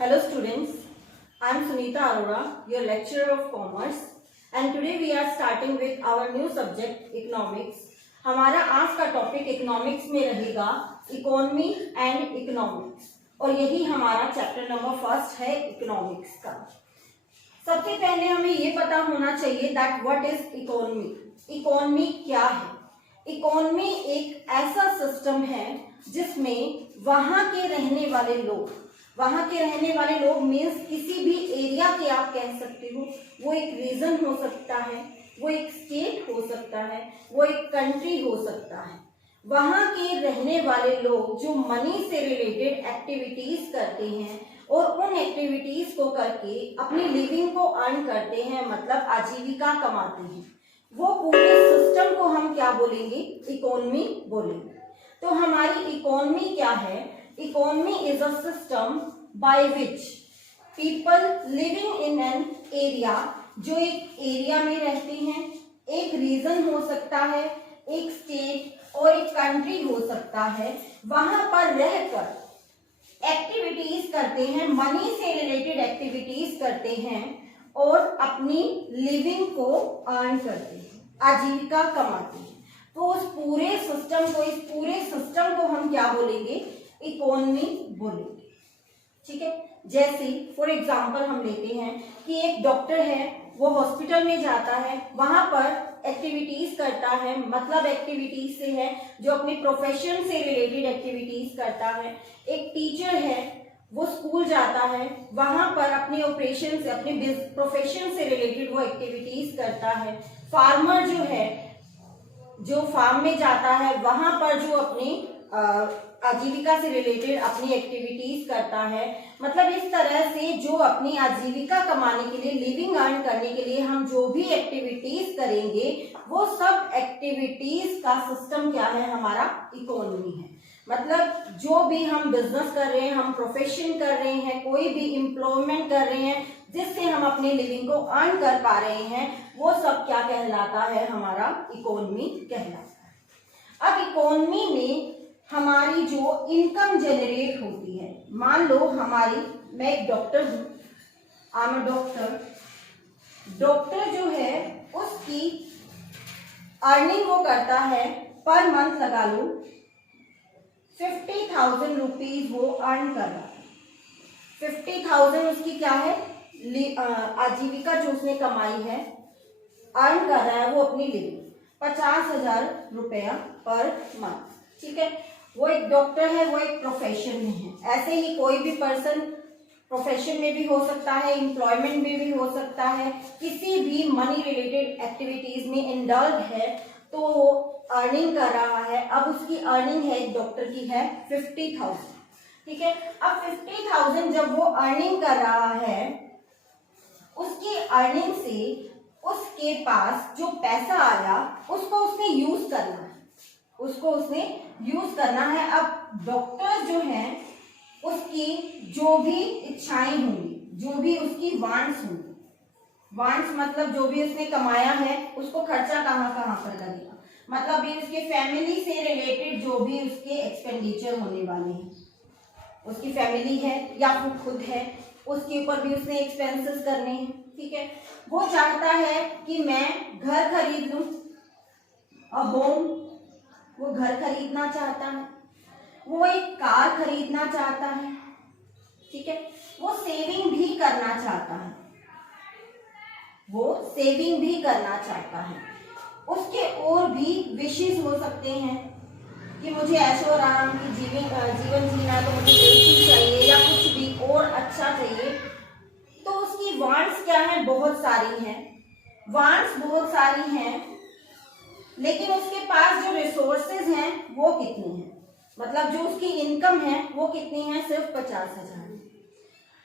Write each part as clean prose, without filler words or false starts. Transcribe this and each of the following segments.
Hello students, I am Sunita Arora, your lecturer of commerce, and today we are starting with our new subject economics. हमारा आज का topic economics में रहेगा economy and economics, और यही हमारा chapter number first है economics का। सबसे पहले हमें ये पता होना चाहिए that what is economy. Economy क्या है? इकोनॉमी एक ऐसा सिस्टम है जिसमें वहां के रहने वाले लोग मीन्स किसी भी एरिया के आप कह सकते हो, वो एक रीजन हो सकता है, वो एक स्टेट हो सकता है, वो एक कंट्री हो सकता है। वहां के रहने वाले लोग जो मनी से रिलेटेड एक्टिविटीज करते हैं और उन एक्टिविटीज को करके अपनी लिविंग को अर्न करते हैं, मतलब आजीविका कमाते हैं, वो पूरे सिस्टम को हम क्या बोलेंगे? इकोनॉमी बोलेंगे। तो हमारी इकोनॉमी क्या है? Economy is a system by which people living in an area, जो एक एरिया में रहते हैं, एक रीजन हो सकता है, एक स्टेट और एक कंट्री हो सकता है, वहां पर रहकर एक्टिविटीज करते हैं, मनी से रिलेटेड एक्टिविटीज करते हैं और अपनी लिविंग को अर्न करते हैं, आजीविका कमाते हैं। तो इस पूरे सिस्टम को हम क्या बोलेंगे? इकोनॉमी बोलेंगे। ठीक है, जैसे फॉर एग्जांपल हम लेते हैं कि एक डॉक्टर है, वो हॉस्पिटल में जाता है, वहां पर एक्टिविटीज करता है, मतलब एक्टिविटीज से है जो अपने प्रोफेशन से रिलेटेड एक्टिविटीज करता है। एक टीचर है, वो स्कूल जाता है, वहां पर अपने ऑपरेशन से, अपने प्रोफेशन से रिलेटेड वो एक्टिविटीज करता है। फार्मर जो है, जो फार्म में जाता है, वहां पर जो अपनी आजीविका से रिलेटेड अपनी एक्टिविटीज करता है। मतलब इस तरह से जो अपनी आजीविका कमाने के लिए, लिविंग अर्न करने के लिए हम जो भी एक्टिविटीज करेंगे, वो सब एक्टिविटीज का सिस्टम क्या है? हमारा इकोनॉमी है। मतलब जो भी हम बिजनेस कर रहे हैं, हम प्रोफेशन कर रहे हैं, कोई भी एम्प्लॉयमेंट कर रहे हैं जिससे हम अपनी लिविंग को अर्न कर पा रहे हैं, वो सब क्या कहलाता है? हमारा इकोनॉमी कहलाता है। अब इकोनॉमी में हमारी जो इनकम जनरेट होती है, मान लो मैं एक डॉक्टर हूं, आई एम अ डॉक्टर जो है उसकी अर्निंग वो करता है पर मंथ, लगा लो 50,000 रुपीज वो अर्न कर रहा है। 50,000 उसकी क्या है? आजीविका जो उसने कमाई है, अर्न कर रहा है वो अपनी लिविंग, 50,000 रुपया पर मंथ। ठीक है, वो एक डॉक्टर है, वो एक प्रोफेशन में है। ऐसे ही कोई भी पर्सन प्रोफेशन में भी हो सकता है, एम्प्लॉयमेंट में भी हो सकता है, किसी भी मनी रिलेटेड एक्टिविटीज में इंडल्ज है, तो वो अर्निंग कर रहा है। अब उसकी अर्निंग है, एक डॉक्टर की है 50,000। ठीक है, अब 50,000 जब वो अर्निंग कर रहा है, उसकी अर्निंग से उसके पास जो पैसा आया उसको उसने यूज करना है। अब डॉक्टर जो है, उसकी जो भी इच्छाएं होंगी, जो भी उसकी वांट्स होंगी, वांट्स मतलब जो भी उसने कमाया है उसको खर्चा कहाँ पर लगेगा, मतलब भी उसके फैमिली से रिलेटेड जो भी उसके एक्सपेंडिचर होने वाले हैं, उसकी फैमिली है या फिर खुद है, उसके ऊपर भी उसने एक्सपेंसेस करने हैं। ठीक है, वो चाहता है कि मैं घर खरीद लूं, अ होम, वो घर खरीदना चाहता है, वो एक कार खरीदना चाहता है। ठीक है, वो सेविंग भी करना चाहता है, उसके और भी विशेष हो सकते हैं कि मुझे ऐशो आराम की जीवन जीना, तो मुझे एसी चाहिए या कुछ भी और अच्छा चाहिए। तो उसकी वांट्स क्या है? बहुत सारी हैं, लेकिन उसके पास जो रिसोर्सेज हैं वो कितनी हैं? मतलब जो उसकी इनकम है वो कितनी है? सिर्फ 50,000।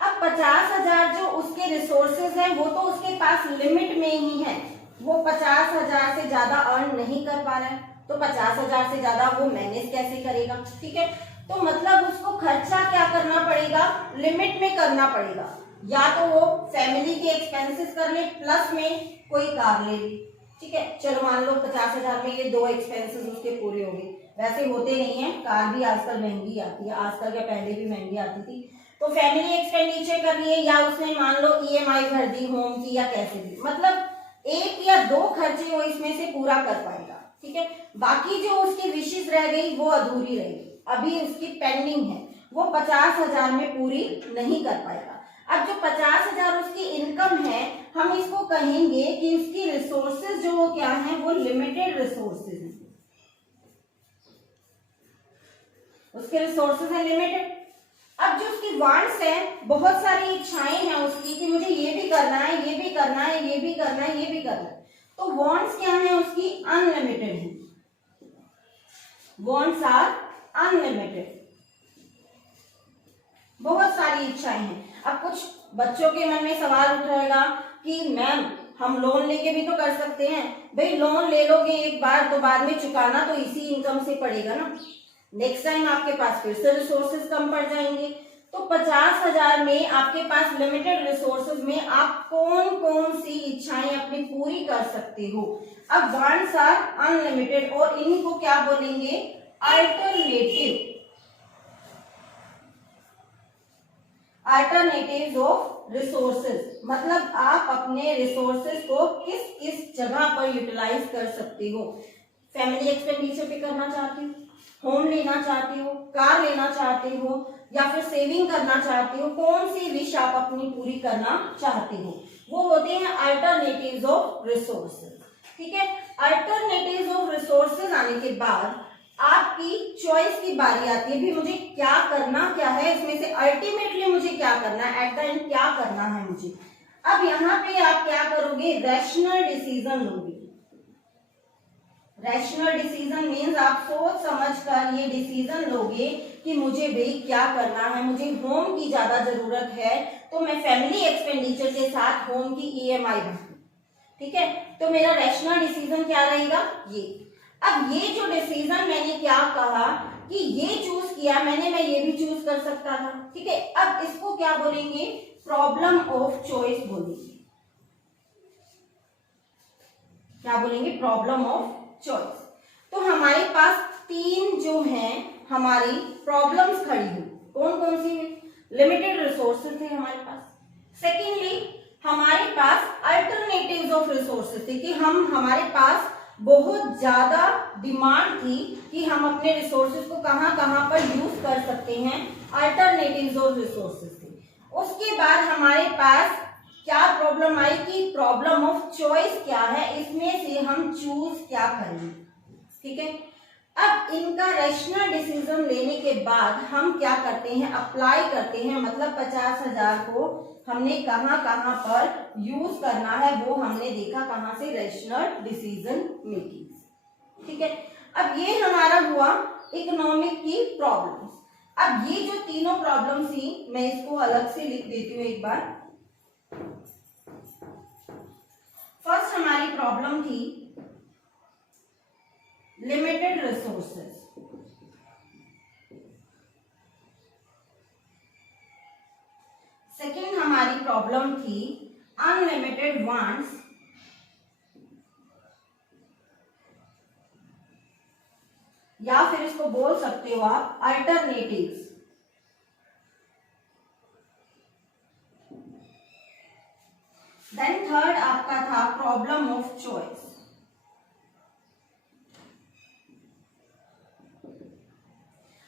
अब 50,000 जो उसके रिसोर्सेज हैं वो तो उसके पास लिमिट में ही है, वो 50,000 से ज्यादा अर्न नहीं कर पा रहा है, तो 50,000 से ज्यादा वो मैनेज कैसे करेगा? ठीक है, तो मतलब उसको खर्चा क्या करना पड़ेगा? लिमिट में करना पड़ेगा। या तो वो फैमिली के एक्सपेंसेस कर ले, प्लस में कोई कार ले ले। ठीक है, चलो मान लो 50,000 में ये 2 एक्सपेंसेस उसके पूरे हो गए। वैसे होते नहीं है, कार भी आजकल महंगी आती है, आजकल क्या पहले भी महंगी आती थी, तो फैमिली एक्सपेंडिचर कर लिए या उसने मान लो ईएमआई भर दी होम की या कैसे भी, मतलब एक या दो खर्चे वो इसमें से पूरा कर पाएगा, ठीक है। बाकी जो उसकी विशेष रह गई वो अधूरी रहेगी, अभी उसकी पेंडिंग है, वो 50,000 में पूरी नहीं कर पाएगा। अब जो 50,000 उसकी इनकम है, हम इसको कहेंगे कि उसकी रिसोर्सेज जो वो क्या है, वो लिमिटेड रिसोर्सेज है, उसके रिसोर्सेज है लिमिटेड। अब जो उसकी वांट्स है, बहुत सारी इच्छाएं हैं उसकी कि मुझे ये भी करना है, ये भी करना है, ये भी करना है, ये भी करना है, तो वांट्स क्या है उसकी, अनलिमिटेड है, वांट्स आर अनलिमिटेड, बहुत सारी इच्छाएं हैं। अब कुछ बच्चों के मन में सवाल उठेगा कि मैम हम लोन लेके भी तो कर सकते हैं। भाई लोन ले लोगे एक बार तो बाद में चुकाना तो इसी इनकम से पड़ेगा ना, नेक्स्ट टाइम आपके पास फिर से रिसोर्सेज कम पड़ जाएंगे। तो 50,000 में आपके पास लिमिटेड रिसोर्सेज में आप कौन कौन सी इच्छाएं अपनी पूरी कर सकते हो। अब वांट्स आर अनलिमिटेड और इन्हीं को क्या बोलेंगे, अल्टरनेटिव्स ऑफ रिसोर्सेज, मतलब आप अपने रिसोर्सेज को किस किस जगह पर यूटिलाइज कर सकते हो। फैमिली एक्सपेंडिचर पे करना चाहते हो, होम लेना चाहते हो, कार लेना चाहते हो, या फिर सेविंग करना चाहते हो, कौन सी विश आप अपनी पूरी करना चाहते हो, वो होते हैं अल्टरनेटिव्स ऑफ रिसोर्सेज, ठीक है। अल्टरनेटिव्स ऑफ रिसोर्सेज आने के बाद आपकी चॉइस की बारी आती है, भी मुझे क्या करना क्या है, इसमें से अल्टीमेटली मुझे क्या करना है, एट द एंड क्या करना है मुझे। अब यहाँ पे आप क्या करोगे, रैशनल डिसीजन लोगे। रैशनल डिसीजन मीन्स आप सोच समझ कर ये डिसीजन लोगे कि मुझे भाई क्या करना है, मुझे होम की ज्यादा जरूरत है तो मैं फैमिली एक्सपेंडिचर के साथ होम की ईएमआई भरूं, ठीक है। तो मेरा रैशनल डिसीजन क्या रहेगा, ये। अब ये जो डिसीजन मैंने क्या कहा कि ये चूज किया मैंने, मैं ये भी चूज कर सकता था, ठीक है। अब इसको क्या बोलेंगे, प्रॉब्लम ऑफ चॉइस बोलेंगे। क्या बोलेंगे, प्रॉब्लम ऑफ चॉइस। तो हमारे पास तीन जो हैं हमारी प्रॉब्लम्स खड़ी हुई, कौन कौन सी हुई, लिमिटेड रिसोर्सेज थे हमारे पास। सेकेंडली हमारे पास अल्टरनेटिव्स ऑफ रिसोर्सेज थे कि हमारे पास बहुत ज्यादा डिमांड थी कि हम अपने रिसोर्सेज को कहां कहां पर यूज कर सकते हैं, अल्टरनेटिव्स ऑफ रिसोर्सेज थे। उसके बाद हमारे पास क्या प्रॉब्लम आई कि प्रॉब्लम ऑफ चॉइस क्या है, इसमें से हम चूज क्या करेंगे, ठीक है। अब इनका रैशनल डिसीजन लेने के बाद हम क्या करते हैं, अप्लाई करते हैं, मतलब 50,000 को हमने कहां कहां पर यूज करना है वो हमने देखा, कहां से, रैशनल डिसीजन मेकिंग, ठीक है। अब ये हमारा हुआ इकोनॉमिक की प्रॉब्लम्स। अब ये जो तीनों प्रॉब्लम्स थी मैं इसको अलग से लिख देती हूँ एक बार। फर्स्ट हमारी प्रॉब्लम थी लिमिटेड रिसोर्सेज, सेकेंड हमारी प्रॉब्लम थी अनलिमिटेड वांट्स, या फिर इसको बोल सकते हो आप अल्टरनेटिव्स। देन थर्ड आपका था प्रॉब्लम ऑफ चॉइस।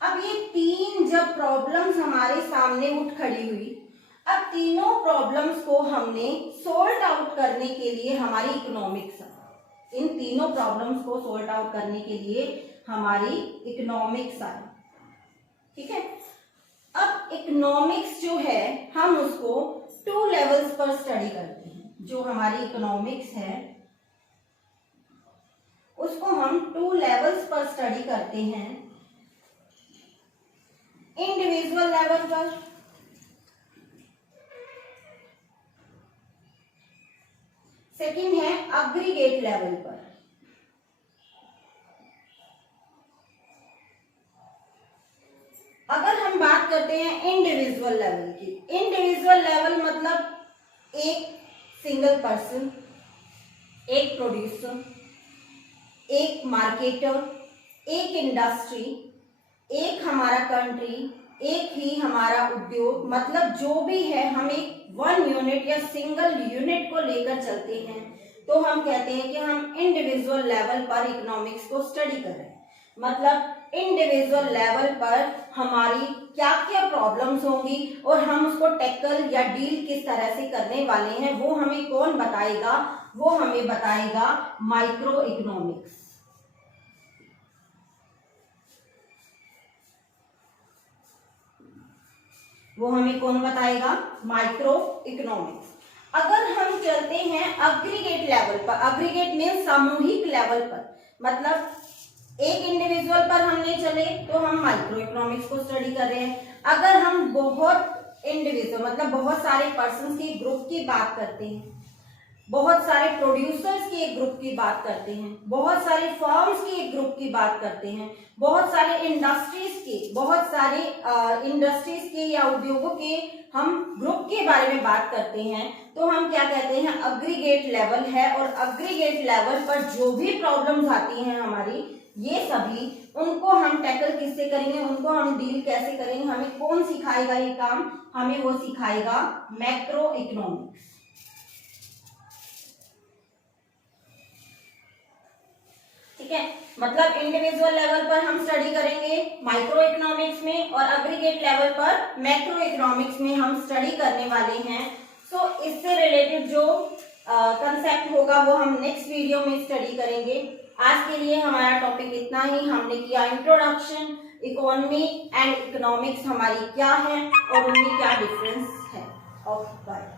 अब ये तीन जब प्रॉब्लम्स हमारे सामने उठ खड़ी हुई, अब तीनों प्रॉब्लम्स को हमने सॉल्व आउट करने के लिए हमारी इकोनॉमिक्स, इन तीनों प्रॉब्लम्स को सॉल्व आउट करने के लिए हमारी इकोनॉमिक्स आई, ठीक है। अब इकोनॉमिक्स जो है हम उसको 2 लेवल्स पर स्टडी करते हैं। जो हमारी इकोनॉमिक्स है उसको हम 2 लेवल्स पर स्टडी करते हैं, इंडिविजुअल लेवल पर, सेकंड है एग्रीगेट लेवल पर। अगर हम बात करते हैं इंडिविजुअल लेवल की, इंडिविजुअल लेवल मतलब एक सिंगल पर्सन, एक प्रोड्यूसर, एक मार्केटर, एक इंडस्ट्री, एक हमारा कंट्री, एक ही हमारा उद्योग, मतलब जो भी है, हम एक वन यूनिट या सिंगल यूनिट को लेकर चलते हैं तो हम कहते हैं कि हम इंडिविजुअल लेवल पर इकोनॉमिक्स को स्टडी कर रहे हैं। मतलब इंडिविजुअल लेवल पर हमारी क्या क्या प्रॉब्लम्स होंगी और हम उसको टैकल या डील किस तरह से करने वाले हैं, वो हमें कौन बताएगा? वो हमें बताएगा माइक्रो इकोनॉमिक्स। वो हमें कौन बताएगा? Micro economics. अगर हम चलते हैं अग्रीगेट लेवल पर, अग्रीगेट मीन्स सामूहिक लेवल पर, मतलब एक इंडिविजुअल पर हम नहीं चले तो हम माइक्रो इकोनॉमिक्स को स्टडी कर रहे हैं। अगर हम बहुत इंडिविजुअल मतलब बहुत सारे पर्सन्स के ग्रुप की बात करते हैं, बहुत सारे प्रोड्यूसर्स के एक ग्रुप की बात करते हैं, बहुत सारे फर्म्स के एक ग्रुप की बात करते हैं, बहुत सारे इंडस्ट्रीज के या उद्योगों के हम ग्रुप के बारे में बात करते हैं, तो हम क्या कहते हैं? अग्रीगेट लेवल है। और अग्रीगेट लेवल पर जो भी प्रॉब्लम्स आती हैं हमारी, ये सभी, उनको हम टैकल किससे करेंगे, उनको हम डील कैसे करेंगे, हमें कौन सिखाएगा ये काम? हमें वो सिखाएगा मैक्रो इकोनॉमिक्स। ठीक है, मतलब इंडिविजुअल लेवल पर हम स्टडी करेंगे माइक्रो इकोनॉमिक्स में और अग्रीगेट लेवल पर मैक्रो इकोनॉमिक्स में हम स्टडी करने वाले हैं। सो इससे रिलेटेड जो कंसेप्ट होगा वो हम नेक्स्ट वीडियो में स्टडी करेंगे। आज के लिए हमारा टॉपिक इतना ही। हमने किया इंट्रोडक्शन, इकोनॉमी एंड इकोनॉमिक्स हमारी क्या है और उनमें क्या डिफरेंस है। Okay, bye.